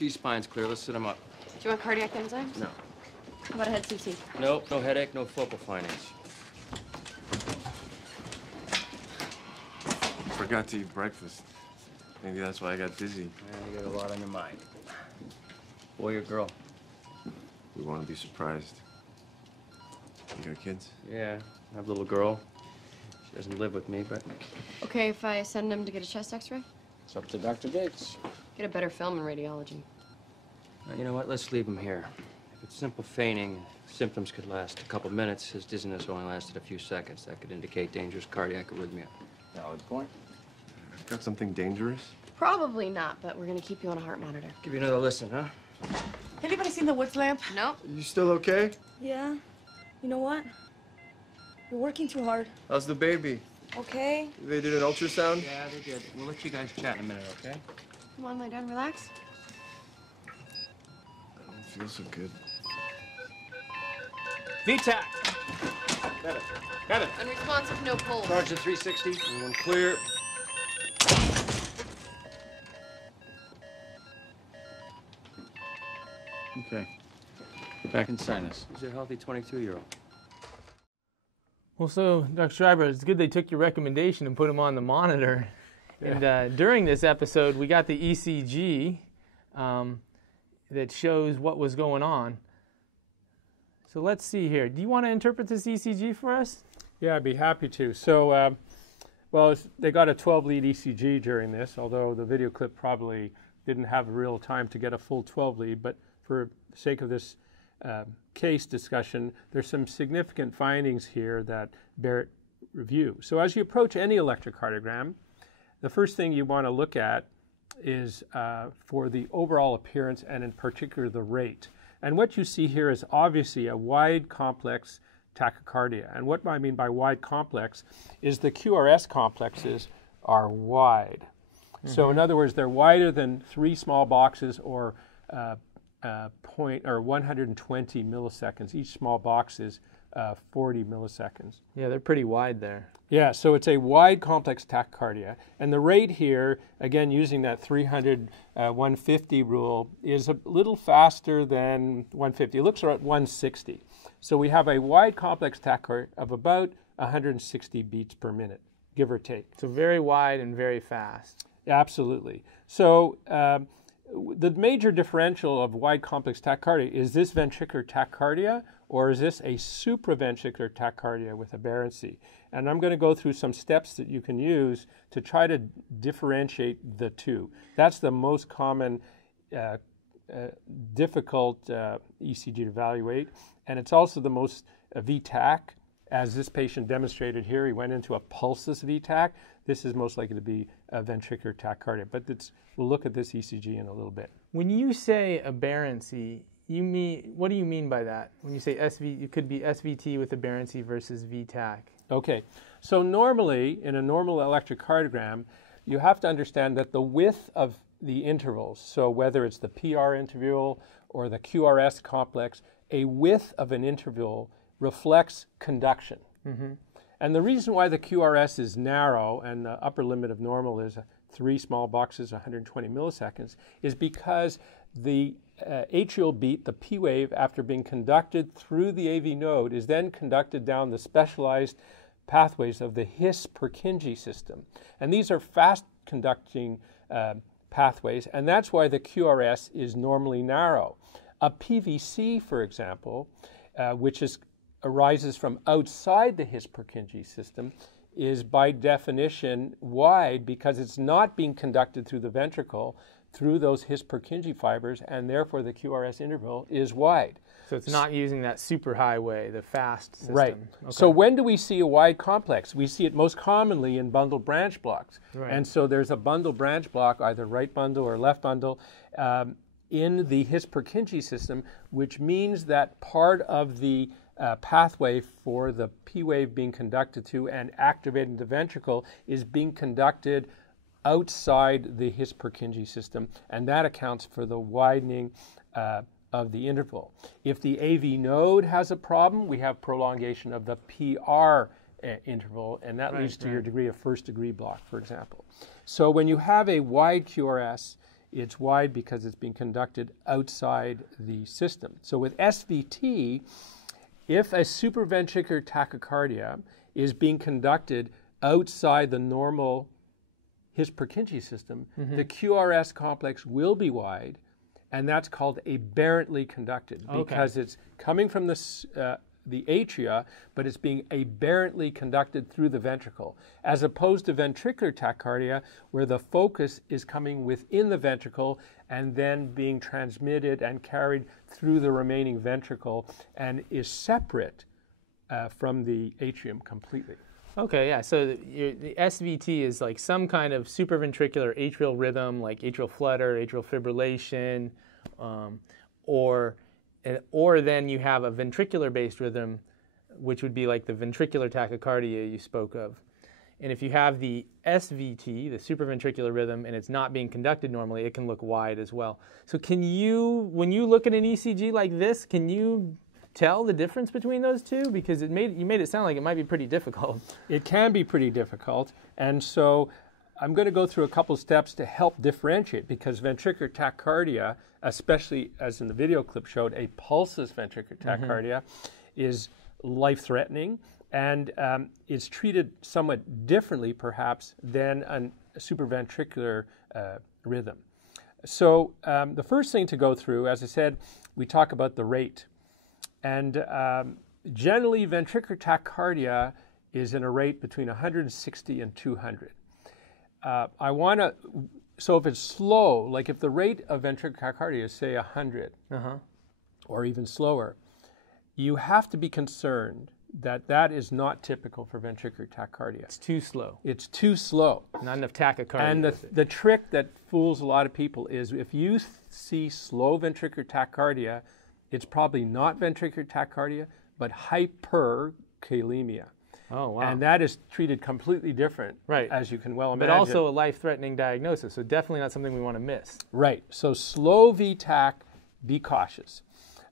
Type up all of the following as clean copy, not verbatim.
C-spine's clear. Let's sit him up. Do you want cardiac enzymes? No. How about a head CT? Nope, no headache, no focal findings. Forgot to eat breakfast. Maybe that's why I got dizzy. Yeah, you got a lot on your mind. Boy or girl? We want to be surprised. You got kids? Yeah, I have a little girl. She doesn't live with me, but... Okay, if I send him to get a chest x-ray? It's up to Dr. Gates. Get a better film in radiology. You know what? Let's leave him here. If it's simple feigning, symptoms could last a couple minutes. His dizziness only lasted a few seconds. That could indicate dangerous cardiac arrhythmia. Valid point. Got something dangerous? Probably not, but we're gonna keep you on a heart monitor. Give you another listen, huh? Anybody seen the Woods lamp? Nope. You still okay? Yeah. You know what? You're working too hard. How's the baby? Okay. They did an ultrasound? Yeah, they did. We'll let you guys chat in a minute, okay? Come on, lie down, relax. I don't feel so good. VTAC! Got it. Unresponsive, no pulse. Charge at 360. Everyone clear. Okay. Back in sinus. He's a healthy 22-year-old. Well, so, Dr. Schreiber, it's good they took your recommendation and put him on the monitor. Yeah. And during this episode, we got the ECG that shows what was going on. So let's see here. Do you want to interpret this ECG for us? Yeah, I'd be happy to. So, well, they got a 12-lead ECG during this, although the video clip probably didn't have real time to get a full 12-lead. But for the sake of this case discussion, there's some significant findings here that bear review. So as you approach any electrocardiogram, the first thing you want to look at is for the overall appearance and in particular the rate. And what you see here is obviously a wide complex tachycardia. And what I mean by wide complex is the QRS complexes are wide. Mm-hmm. So in other words, they're wider than 3 small boxes or 120 milliseconds. Each small box is 40 milliseconds. Yeah, they're pretty wide there. Yeah, so it's a wide complex tachycardia. And the rate here, again, using that 300-150 rule, is a little faster than 150. It looks at 160. So we have a wide complex tachycardia of about 160 beats per minute, give or take. So very wide and very fast. Absolutely. So the major differential of wide complex tachycardia, is this ventricular tachycardia or is this a supraventricular tachycardia with aberrancy? And I'm going to go through some steps that you can use to try to differentiate the two. That's the most common difficult ECG to evaluate, and it's also the most VTAC. As this patient demonstrated here, he went into a pulseless VTAC. This is most likely to be a ventricular tachycardia, but we'll look at this ECG in a little bit. When you say aberrancy, what do you mean by that? When you say it could be SVT with aberrancy versus VTAC. Okay, so normally in a normal electrocardiogram, you have to understand that the width of the intervals, so whether it's the PR interval or the QRS complex, a width of an interval reflects conduction. Mm-hmm. And the reason why the QRS is narrow and the upper limit of normal is 3 small boxes, 120 milliseconds, is because the atrial beat, the P wave, after being conducted through the AV node, is then conducted down the specialized pathways of the His-Purkinje system. And these are fast conducting pathways, and that's why the QRS is normally narrow. A PVC, for example, which arises from outside the His-Purkinje system, is by definition wide because it's not being conducted through the ventricle through those His-Purkinje fibers, and therefore the QRS interval is wide. So it's not using that superhighway, the fast system. Right. Okay. So when do we see a wide complex? We see it most commonly in bundle branch blocks. Right. And so there's a bundle branch block, either right bundle or left bundle, in the His-Purkinje system, which means that part of the pathway for the P wave being conducted to and activating the ventricle is being conducted outside the His-Purkinje system, and that accounts for the widening of the interval. If the AV node has a problem, we have prolongation of the PR interval, and that leads to your degree of first degree block, for example. So when you have a wide QRS, it's wide because it's being conducted outside the system. So with SVT, if a supraventricular tachycardia is being conducted outside the normal His-Purkinje system, the QRS complex will be wide, and that's called aberrantly conducted because it's coming from the atria, but it's being aberrantly conducted through the ventricle, as opposed to ventricular tachycardia, where the focus is coming within the ventricle and then being transmitted and carried through the remaining ventricle and is separate from the atrium completely. Okay, yeah. So the SVT is like some kind of supraventricular atrial rhythm, like atrial flutter, atrial fibrillation, or then you have a ventricular-based rhythm, which would be like the ventricular tachycardia you spoke of. And if you have the SVT, the supraventricular rhythm, and it's not being conducted normally, it can look wide as well. So can you, when you look at an ECG like this, can you tell the difference between those two? Because you made it sound like it might be pretty difficult. It can be pretty difficult, and so I'm going to go through a couple steps to help differentiate, because ventricular tachycardia, especially as in the video clip showed, a pulseless ventricular tachycardia is life-threatening and is treated somewhat differently perhaps than a supraventricular rhythm. So the first thing to go through, as I said, we talk about the rate. And generally ventricular tachycardia is in a rate between 160 and 200. So if it's slow, like if the rate of ventricular tachycardia is say 100 or even slower, you have to be concerned that that is not typical for ventricular tachycardia. It's too slow. It's too slow. Not enough tachycardia. And the trick that fools a lot of people is if you see slow ventricular tachycardia, it's probably not ventricular tachycardia, but hyperkalemia. Oh, wow. And that is treated completely different, as you can well imagine. But also a life-threatening diagnosis, so definitely not something we want to miss. Right. So slow VTAC, be cautious.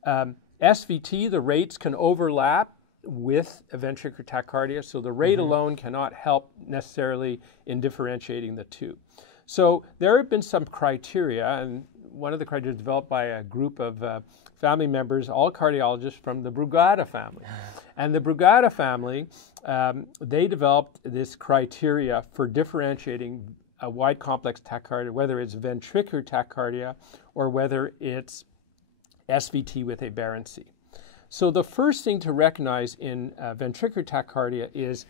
SVT, the rates can overlap with a ventricular tachycardia, so the rate alone cannot help necessarily in differentiating the two. So there have been some criteria, and one of the criteria developed by a group of family members, all cardiologists from the Brugada family. And the Brugada family, they developed this criteria for differentiating a wide complex tachycardia, whether it's ventricular tachycardia or whether it's SVT with aberrancy. So the first thing to recognize in ventricular tachycardia is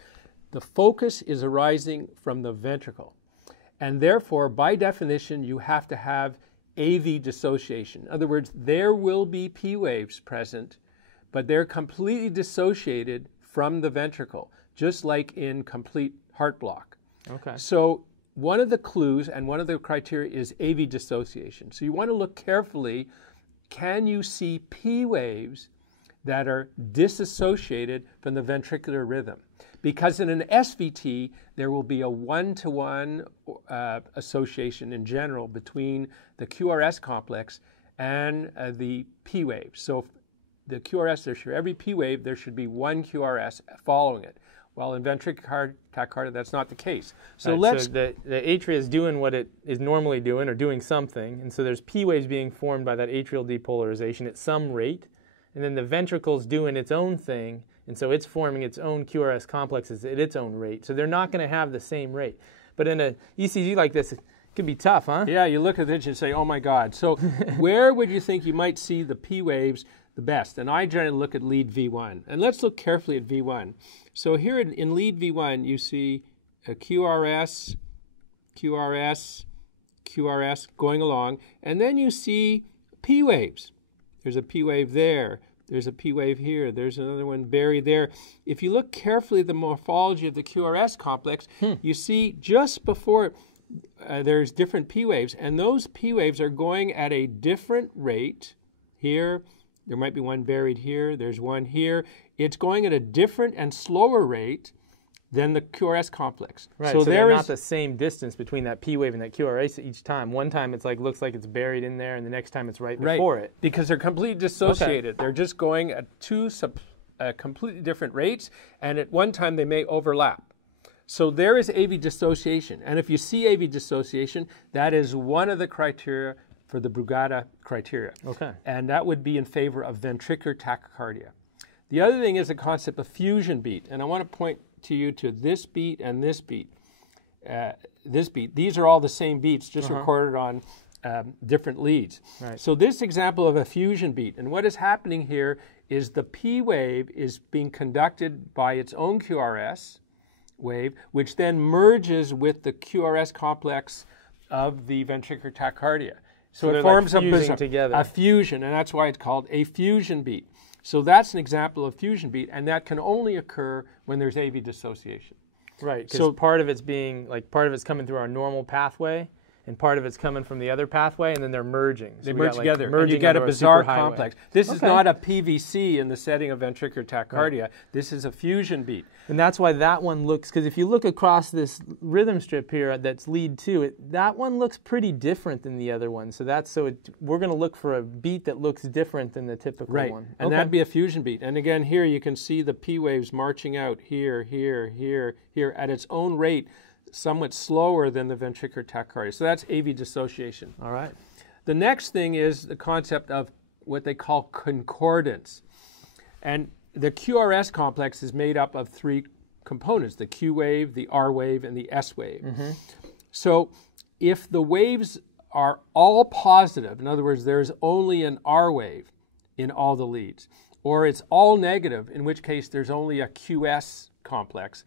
the focus is arising from the ventricle. And therefore, by definition, you have to have AV dissociation. In other words, there will be P waves present, but they're completely dissociated from the ventricle, just like in complete heart block. Okay. So one of the clues and one of the criteria is AV dissociation. So you want to look carefully, can you see P waves that are disassociated from the ventricular rhythm? Because in an SVT, there will be a one-to-one association in general between the QRS complex and the P wave. So the QRS, there should, every P wave, there should be one QRS following it. While in ventricular tachycardia, that's not the case. So so the atria is doing what it is normally doing or doing something, and so there's P waves being formed by that atrial depolarization at some rate, and then the ventricle's doing its own thing, and so it's forming its own QRS complexes at its own rate. So they're not going to have the same rate. But in an ECG like this, it can be tough, huh? Yeah, you look at it and say, oh my God. So where would you think you might see the P waves the best? And I generally look at lead V1. And let's look carefully at V1. So here in lead V1, you see a QRS, QRS, QRS going along, and then you see P waves. There's a P wave there. There's a P wave here. There's another one buried there. If you look carefully at the morphology of the QRS complex, you see just before there's different P waves, and those P waves are going at a different rate. Here, there might be one buried here. There's one here. It's going at a different and slower rate than the QRS complex. Right, so they're not the same distance between that P wave and that QRS each time. One time it's like looks like it's buried in there, and the next time it's right before it. Because they're completely dissociated. Okay. They're just going at two completely different rates, and at one time they may overlap. So there is AV dissociation. And if you see AV dissociation, that is one of the criteria for the Brugada criteria. Okay. And that would be in favor of ventricular tachycardia. The other thing is the concept of fusion beat. And I want to point to you to this beat and this beat. This beat. These are all the same beats, just recorded on different leads. Right. So this example of a fusion beat, and what is happening here is the P wave is being conducted by its own QRS wave, which then merges with the QRS complex of the ventricular tachycardia. So it forms like fusing together. a fusion, and that's why it's called a fusion beat. So that's an example of fusion beat, and that can only occur when there's AV dissociation. Right, because So- part of it's coming through our normal pathway, and part of it's coming from the other pathway, and then they're merging. So They we merge got, like, together, and merging you get a onto bizarre superhighway. complex. This is Okay. not a PVC in the setting of ventricular tachycardia. This is a fusion beat. And that's why that one looks, because if you look across this rhythm strip here that's lead 2, that one looks pretty different than the other one. So we're going to look for a beat that looks different than the typical Right, one. and Okay. that'd be a fusion beat. And again, here you can see the P waves marching out here, here, here, here at its own rate, somewhat slower than the ventricular tachycardia. So that's AV dissociation. All right. The next thing is the concept of what they call concordance. And the QRS complex is made up of 3 components, the Q wave, the R wave, and the S wave. So if the waves are all positive, in other words, there's only an R wave in all the leads, or it's all negative, in which case there's only a QS complex,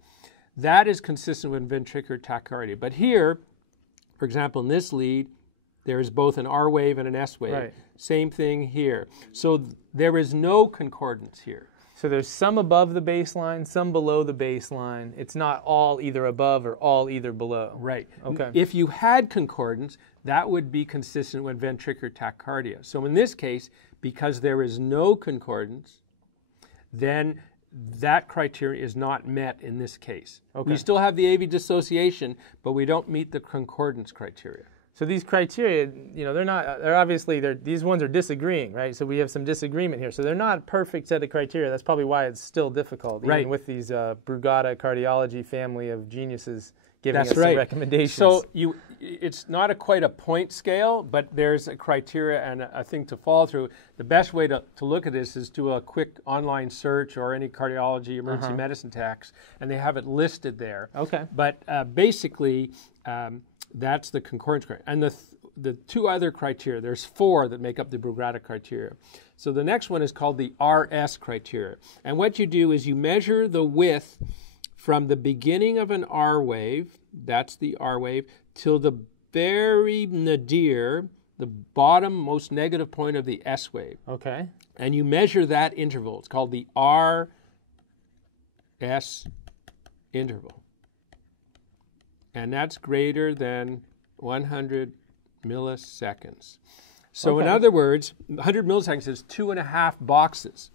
that is consistent with ventricular tachycardia. But here, for example, in this lead, there is both an R wave and an S wave. Right. Same thing here. So there is no concordance here. So there's some above the baseline, some below the baseline. It's not all either above or all either below. Right. Okay. If you had concordance, that would be consistent with ventricular tachycardia. So in this case, because there is no concordance, then that criteria is not met in this case. Okay. We still have the AV dissociation, but we don't meet the concordance criteria. So these criteria, these ones are disagreeing, right? So we have some disagreement here. So they're not a perfect set of criteria. That's probably why it's still difficult, Right. even with these Brugada cardiology family of geniuses giving That's us right. some recommendations. So it's not quite a point scale, but there's a criteria and a thing to follow through. The best way to look at this is do a quick online search or any cardiology emergency medicine text, and they have it listed there. Okay. But basically, that's the concordance criteria. And the 2 other criteria, there's 4 that make up the Brugada criteria. So the next one is called the RS criteria. And what you do is you measure the width from the beginning of an R wave, that's the R wave, till the very nadir, the bottom most negative point of the S wave. Okay. And you measure that interval. It's called the RS interval. And that's greater than 100 milliseconds. So in Okay. other words, 100 milliseconds is 2.5 boxes.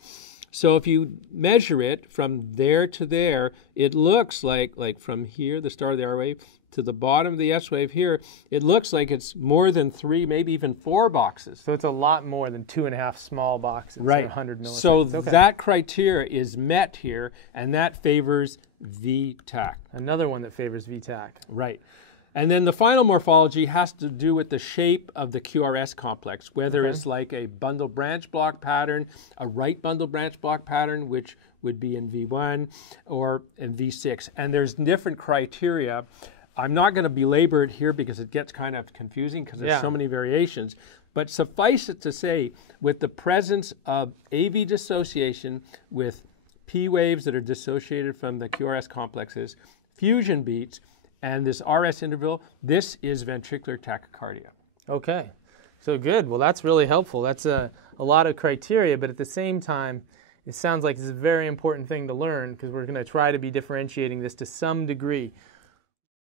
So if you measure it from there to there, it looks like from here, the start of the R wave, to the bottom of the S wave here, it looks like it's more than 3, maybe even 4 boxes. So it's a lot more than 2.5 small boxes, Right. 100 milliseconds. So Okay. that criteria is met here, and that favors VTAC. Another one that favors VTAC. Right. And then the final morphology has to do with the shape of the QRS complex, whether Okay. it's like a bundle branch block pattern, a right bundle branch block pattern, which would be in V1, or in V6. And there's different criteria. I'm not going to belabor it here because it gets kind of confusing because there's Yeah. so many variations. But suffice it to say, with the presence of AV dissociation with P waves that are dissociated from the QRS complexes, fusion beats, and this RS interval, this is ventricular tachycardia. Okay. So good. Well, that's really helpful. That's a lot of criteria, but at the same time, it sounds like it's a very important thing to learn because we're going to try to be differentiating this to some degree.